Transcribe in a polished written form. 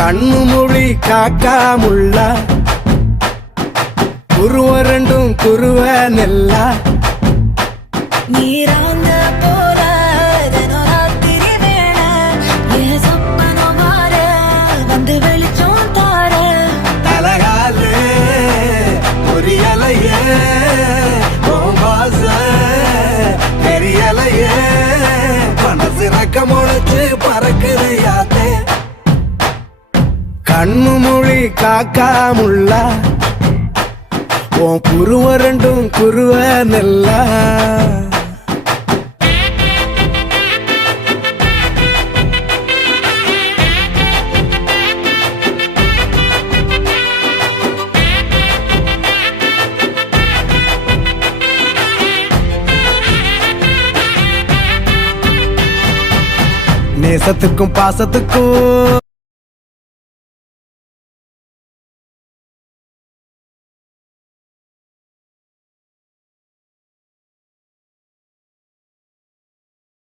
கண்ணு மொழி காக்காமுள்ள குருவ ரெண்டும் குருவ நெல்லா நீராங்க போல தினராத்திரி வேண என் சொப்பனம் மாற வந்து வெளிச்சம் தார தலகாலே பொரியலையே வாச பெரியலையே மனசு ரக்க முளைச்சு பறக்குது யாத்தே கண்ணு மொழி காக்காமுள்ள உன் குருவ ரெண்டும் குருவ நெல்லா நேசத்துக்கும் பாசத்துக்கும்